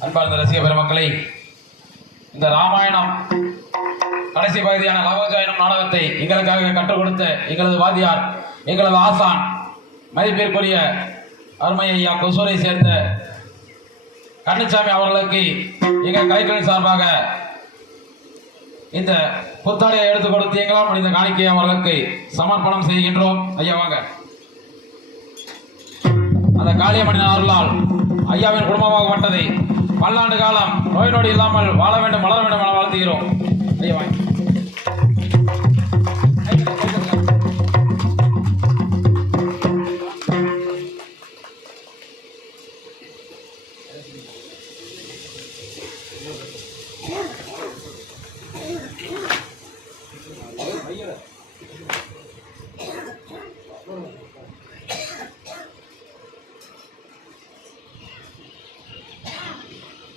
அன்பார்ந்த ரசிக பெருமக்களை இந்த ராமாயணம் கடைசி பகுதியான லவோஜாயனம் நாடகத்தை எங்களுக்காக கற்றுக் கொடுத்த எங்களது வாத்தியார் எங்களது ஆசான் மதிப்பிற்குரிய அருமை ஐயா கொசூரை சேர்ந்த கன்னிசாமி அவர்களுக்கு எங்கள் கலைக்கணி சார்பாக இந்த புத்தாடையை எடுத்துக் கொடுத்து எங்களால் முடிந்த காணிக்கை அவர்களுக்கு சமர்ப்பணம் செய்கின்றோம். ஐயா வாங்க. அந்த காளியம்மனின் அருளால் ஐயாவின் குடும்பமாகப்பட்டதை பல்லாண்டு காலம் நோய் நொடி இல்லாமல் வாழ வேண்டும் வளர வேண்டும் என வாழ்த்துகிறோம். ஐயா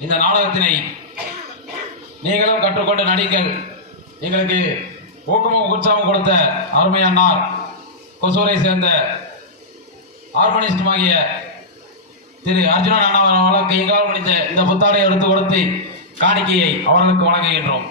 இந்த நாடகத்தினை நீங்களும் கற்றுக்கொண்டு நடிகள் எங்களுக்கு ஊக்கமும் உற்சாகம் கொடுத்த அருமை அண்ணார் கொசூரை சேர்ந்த ஆர்மனிஸ்டுமாகிய திரு அர்ஜுனன் அண்ணா அவர்களுக்கு எங்களால் முடிந்த இந்த புத்தாடை எடுத்து கொடுத்து காணிக்கையை அவர்களுக்கு வழங்குகின்றோம்.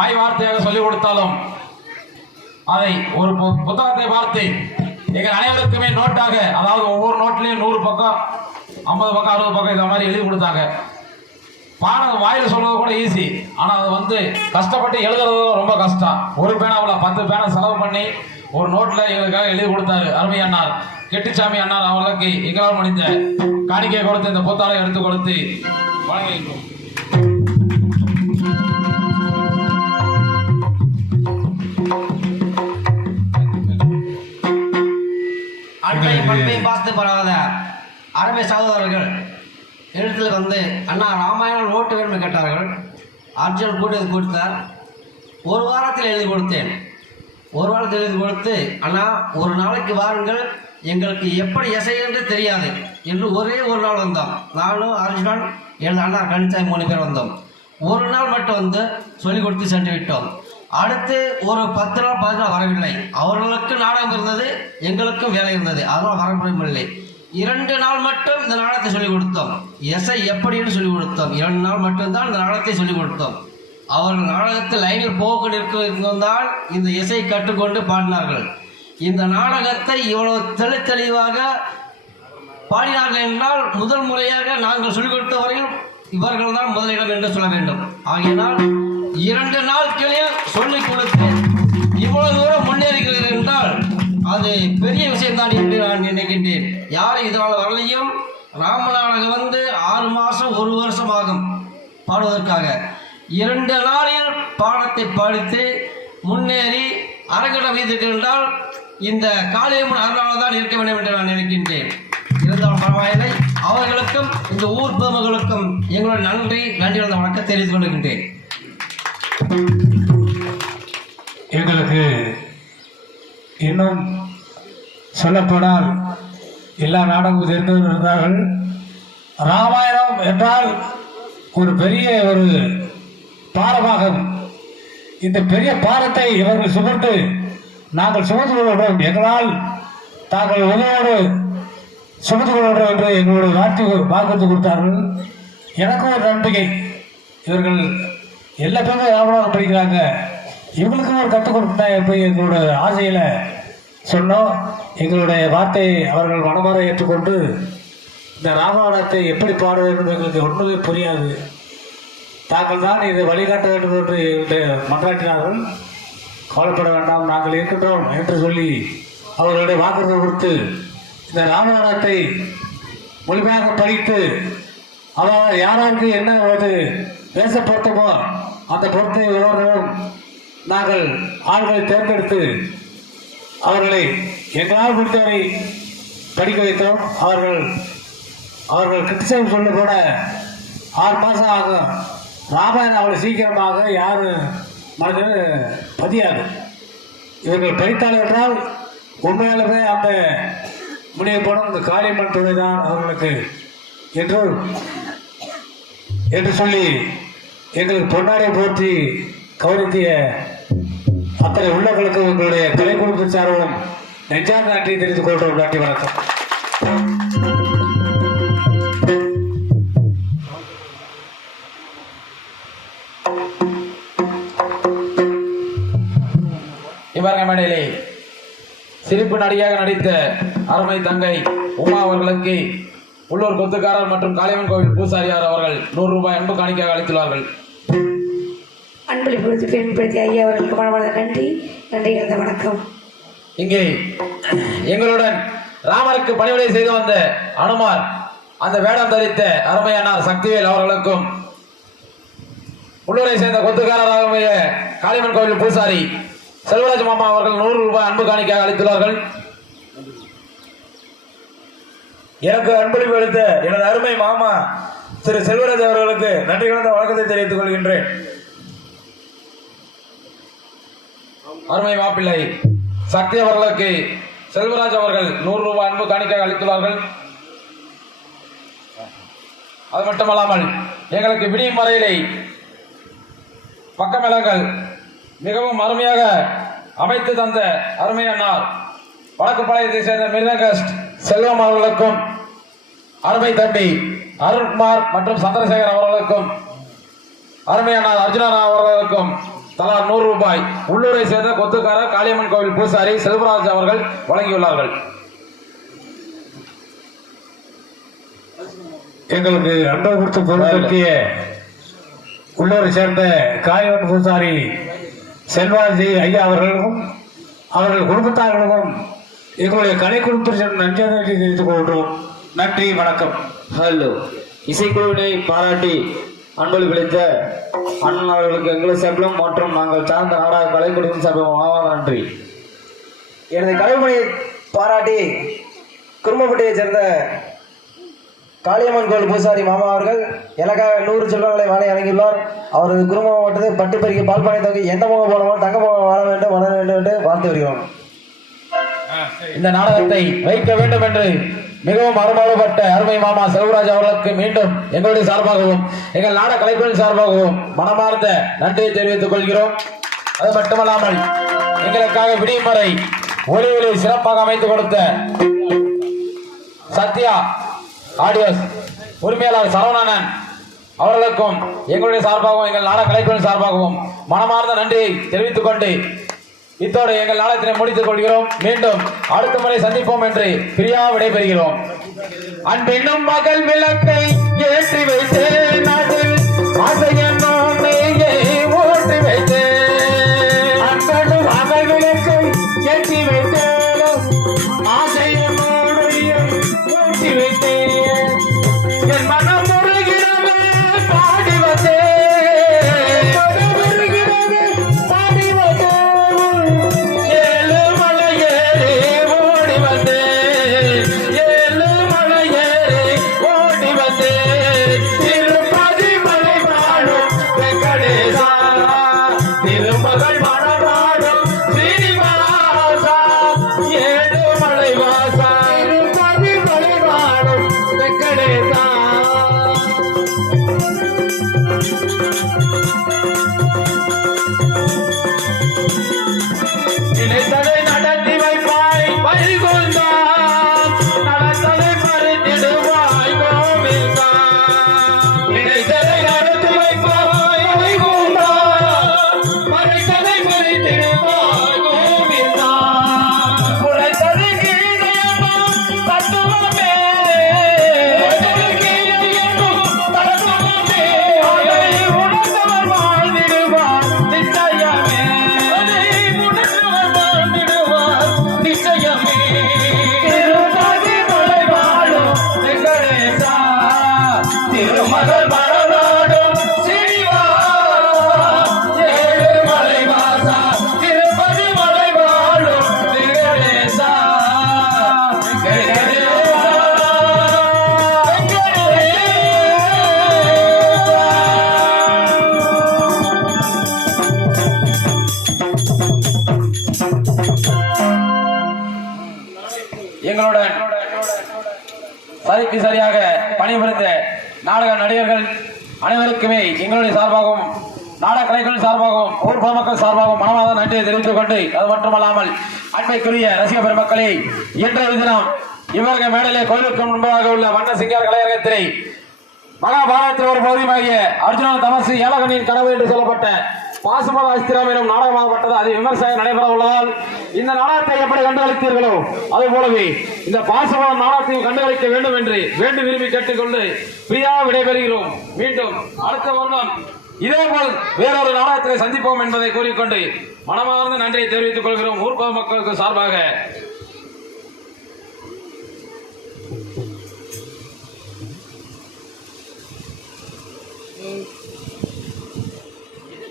வாய் வார்த்தையாக சொல்லிக் கொடுத்தாலும் அதை ஒரு பு- புத்தகத்தை பார்த்து எங்கள் அனைவருக்குமே நோட்டாக அதாவது ஒவ்வொரு நோட்லையும் நூறு பக்கம் ஐம்பது பக்கம் அறுபது பக்கம் இந்த மாதிரி எழுதி கொடுத்தாங்க. பாடம் வாயில் சொல்றது கூட ஈஸி ஆனால் அது வந்து கஷ்டப்பட்டு எழுதுறது ரொம்ப கஷ்டம். ஒரு பேனாவில் பத்து பேனை செலவு பண்ணி ஒரு நோட்டில் எங்களுக்காக எழுதி கொடுத்தாரு அருமை அண்ணார் கெட்டிச்சாமி அண்ணார் அவர்களுக்கு எங்களால் முடிந்த காணிக்கை கொடுத்து இந்த புத்தாடை எடுத்து கொடுத்து வழங்குகின்றோம் பண்பையும் பார்த்து பரவாத அருமை சகோதரர்கள். எழுத்தில் வந்து அண்ணா ராமாயணம் நோட்டு வேண்டும் கேட்டார்கள். அர்ஜுன் கூட்டி கொடுத்தார். ஒரு வாரத்தில் எழுதி கொடுத்தேன். ஒரு வாரத்தில் எழுதி கொடுத்து அண்ணா ஒரு நாளைக்கு வாருங்கள். எங்களுக்கு எப்படி இசை என்று தெரியாது. என்று ஒரே ஒரு நாள் வந்தோம். நானும் அர்ஜுனன் எனது அண்ணா கணிச்சாய் மூணு பேர் வந்தோம். ஒரு நாள் மட்டும் வந்து சொல்லிக் கொடுத்து சென்று விட்டோம். அடுத்து ஒரு பத்து நாள் பதினஞ்சு நாள் வரவில்லை. அவர்களுக்கு நாடகம் இருந்தது எங்களுக்கும் வேலை இருந்தது. அதனால் வர முடியவில்லை. இரண்டு நாள் மட்டும் இந்த நாடகத்தை சொல்லிக் கொடுத்தோம். எஸ்ஐ எப்படின்னு சொல்லிக் கொடுத்தோம். இரண்டு நாள் மட்டும்தான் இந்த நாடகத்தை சொல்லிக் கொடுத்தோம். அவர்கள் நாடகத்தில் லைனில் போக நிற்கிருந்தால் இந்த இசையை கற்றுக்கொண்டு பாடினார்கள். இந்த நாடகத்தை இவ்வளவு தெளி தெளிவாக பாடினார்கள் என்றால் முதல் முறையாக நாங்கள் சொல்லிக் கொடுத்த வரையில் இவர்கள் தான் முதலிடம் என்று சொல்ல வேண்டும். ஆகையினால் இரண்டு நாட்களில் சொல்லிக் கொடுத்து இவ்வளவு தூரம் முன்னேறுகிறீர்கள் என்றால் அது பெரிய விஷயம்தான் என்று நான் நினைக்கின்றேன். யார் இதனால் வரலையும். ராமநாடக வந்து ஆறு மாதம் ஒரு வருஷம் ஆகும் பாடுவதற்காக. இரண்டு நாளில் பாடத்தை படித்து முன்னேறி அரங்கடம் வைத்திருக்கின்றால் இந்த காளியம்மன் அருளால் தான் இருக்க வேண்டும் என்று நான் நினைக்கின்றேன். இருந்தாலும் பரவாயில்லை. அவர்களுக்கும் இந்த ஊர் பொதுமக்களுக்கும் எங்களுடைய நன்றி நன்றி வந்த வணக்கம் தெரிவித்துக் கொள்கின்றேன். எங்களுக்கு இன்னும் சொல்லப்போனால் எல்லா நாடகமும் தெரிந்தவர்கள் இருந்தார்கள். ராமாயணம் என்றால் ஒரு பெரிய ஒரு பாரமாகும். இந்த பெரிய பாரத்தை இவர்கள் சுமந்து நாங்கள் சுமந்து கொள்கிறோம். எங்களால் தாங்கள் உதவோடு சுமந்து கொள்கிறோம் என்று எங்களுடைய வார்த்தை வாக்குறுதி கொடுத்தார்கள். எனக்கும் ஒரு நம்பிக்கை. இவர்கள் எல்லா பேரும் ராமநாதம் படிக்கிறாங்க இவங்களுக்கும் ஒரு கற்றுக் கொடுத்தா போய் எங்களோட ஆசையில் சொன்னோம் எங்களுடைய வார்த்தையை அவர்கள் மனமாற ஏற்றுக்கொண்டு இந்த ராமாயணத்தை எப்படி பாடுவது என்று எங்களுக்கு ஒன்றுமே புரியாது. தாங்கள் தான் இதை வழிகாட்ட வேண்டும் என்று எங்களுடைய மன்றாட்டினார்கள். கவலைப்பட வேண்டாம் நாங்கள் இருக்கின்றோம் என்று சொல்லி அவர்களுடைய வாக்குறுதல் கொடுத்து இந்த ராமாயணத்தை முழுமையாக படித்து அவர் யாராருக்கு என்ன பேச பொருத்தமோ அந்த பொருத்தை ஒவ்வொருவரும் நாங்கள் ஆள்களை தேர்ந்தெடுத்து அவர்களை எங்களால் முடிந்தவரை படிக்க வைத்தோம். அவர்கள் அவர்கள் கிறிஸ்தவம் சொல்ல கூட ஆறு மாதம் ஆகும். ராமாயணம் அவ்வளோ சீக்கிரமாக யாரும் மனதில் பதியாது. இவர்கள் படித்தால் என்றால் உண்மையாலுமே அந்த முனைய படம் இந்த காளியம்மன் துணை தான் அவர்களுக்கு என்று என்று சொல்லி எங்களுக்கு பொன்னாடை போற்றி கௌரவித்திய அத்தனை உள்ளங்களுக்கு உங்களுடைய கலை குடும்ப சார்பும் நெஞ்சார்ந்த நன்றி தெரிந்து கொள்கிறோம். நன்றி வணக்கம். இவர்கள் மேடையிலே. சிரிப்பு நடிகையாக நடித்த அருமை தங்கை உமா அவர்களுக்கு உள்ளூர் கொத்துக்காரர் மற்றும் காளியம்மன் கோவில் பூசாரியார் அவர்கள் நூறு ரூபாய் அன்பு காணிக்கையாக அளித்துள்ளார்கள். அன்பளிப்பு பெண்படுத்தி ஐயா அவர்களுக்கு மனமார்ந்த நன்றி. நன்றி அந்த வணக்கம். இங்கே எங்களுடன் ராமருக்கு பணிவிடை செய்து வந்த அனுமார் அந்த வேடம் தரித்த அருமையானார் சக்திவேல் அவர்களுக்கும் உள்ளூரை சேர்ந்த கொத்துக்காரராக காளியம்மன் கோவில் பூசாரி செல்வராஜ் மாமா அவர்கள் நூறு ரூபாய் அன்பு காணிக்கையாக அளித்துள்ளார்கள். எனக்கு அன்பளிப்பு அளித்த எனது அருமை மாமா திரு செல்வராஜ் அவர்களுக்கு நன்றி கலந்த வழக்கத்தை தெரிவித்துக் கொள்கின்றேன். அருமை மாப்பிள்ளை சக்தி அவர்களுக்கு செல்வராஜ் அவர்கள் நூறு ரூபாய் அன்பு காணிக்காக அளித்துள்ளார்கள். அது மட்டுமல்லாமல் எங்களுக்கு விடியும் வரையிலே பக்கமிலங்கள் மிகவும் அருமையாக அமைத்து தந்த அருமை அண்ணார் வடக்கு பாளையத்தை சேர்ந்த மிருதங்கஸ்ட் செல்வம் அவர்களுக்கும் அருமை தம்பி அருண்குமார் மற்றும் சந்திரசேகர் அவர்களுக்கும் அருமையான அர்ஜுனா அவர்களுக்கும் தலா நூறு ரூபாய். உள்ளூரை சேர்ந்த கொத்துக்காரர் காளியம்மன் கோவில் பூசாரி செல்வராஜ் அவர்கள் வழங்கியுள்ளார்கள். எங்களுக்கு அன்பை கொடுத்து பொருட்படுத்திய உள்ளூரை சேர்ந்த காயவன் பூசாரி செல்வாஜி ஐயா அவர்களுக்கும் அவர்கள் குடும்பத்தார்களுக்கும் எங்களுடைய கலை குடும்பத்திற்கு நன்றி தெரிவித்துக் கொள்கிறோம் நன்றி வணக்கம். ஹலோ. இசைக்குழுவினை பாராட்டி அன்பளிப்பளித்த அண்ணன் அவர்களுக்கு எங்கள் சார்பிலும் மற்றும் நாங்கள் சார்ந்த நாடக கலைக்குழுவின் சார்பிலும் மாவாத நன்றி. எனது கலைமணியை பாராட்டி குடும்பப்பட்டியைச் சேர்ந்த காளியம்மன் கோவில் பூசாரி மாமா அவர்கள் எனக்காக நூறு செல்வங்களை வாழை வழங்கியுள்ளார் அவரது குடும்பம் மாவட்டத்தை பட்டுப்பெருக்கி பால் பானை தொகை எந்த முகம் போனமோ தங்க முகம் வாழ வேண்டும் வளர வேண்டும் என்று வாழ்த்து வருகிறோம். இந்த நாடகத்தை வைக்க வேண்டும் என்று மிகவும் அருமாறுபட்ட அருமை மாமா செல்வராஜ் அவர்களுக்கு மீண்டும் எங்களுடைய சார்பாகவும் எங்கள் நாட கலைப்பின் சார்பாகவும் மனமார்ந்த நன்றியை தெரிவித்துக் கொள்கிறோம். அது மட்டுமல்லாமல் எங்களுக்காக விடியும் வரை ஒளி ஒளி சிறப்பாக அமைத்து கொடுத்த சத்யா ஆடியோஸ் உரிமையாளர் சரவணன் அவர்களுக்கும் எங்களுடைய சார்பாகவும் எங்கள் நாட கலைப்பின் சார்பாகவும் மனமார்ந்த நன்றியை தெரிவித்துக் கொண்டு இத்தோடு எங்கள் நாளத்தினை முடித்துக் கொள்கிறோம். மீண்டும் அடுத்த முறை சந்திப்போம் என்று பிரியா விடைபெறுகிறோம். அன்பெண்ணும் மகள் விளக்க சரிக்கு சரியாக பணிபுரிந்த நாடக நடிகர்கள் அனைவருக்குமே எங்களுடைய சார்பாகவும் நாடக கலைகள் சார்பாகவும் ஊர் பொதுமக்கள் சார்பாகவும் மனமார்ந்த நன்றியை தெரிவித்துக் கொண்டு அது மட்டுமல்லாமல் அன்பைக்குரிய ரசிக பெருமக்களே இன்றைய தினம் இவர்கள் மேடையிலே கோயிலுக்கு முன்பாக உள்ள வண்ண சிங்கார் கலையரங்கத்திலே மகாபாரதத்தில் ஒரு பகுதியாகிய அர்ஜுனன் தமசு ஏலகனின் கனவு என்று சொல்லப்பட்ட பாசுபத அஸ்திரம் எனும் நாடகமாகப்பட்டது. அது விமர்சனம் நடைபெற உள்ளதால் இந்த நாடகத்தை எப்படி கண்டுகளித்தீர்களோ அது போலவே இந்த பாசுபதம் நாடகத்தையும் கண்டுகளிக்க வேண்டும் என்று வேண்டு விரும்பி கேட்டுக்கொண்டு பிரியா விடைபெறுகிறோம். மீண்டும் அடுத்த வருடம் இதேபோல் வேறொரு நாடகத்தை சந்திப்போம் என்பதை கூறிக்கொண்டு மனமார்ந்த நன்றியை தெரிவித்துக் கொள்கிறோம். ஊர் பொதுமக்களுக்கு சார்பாக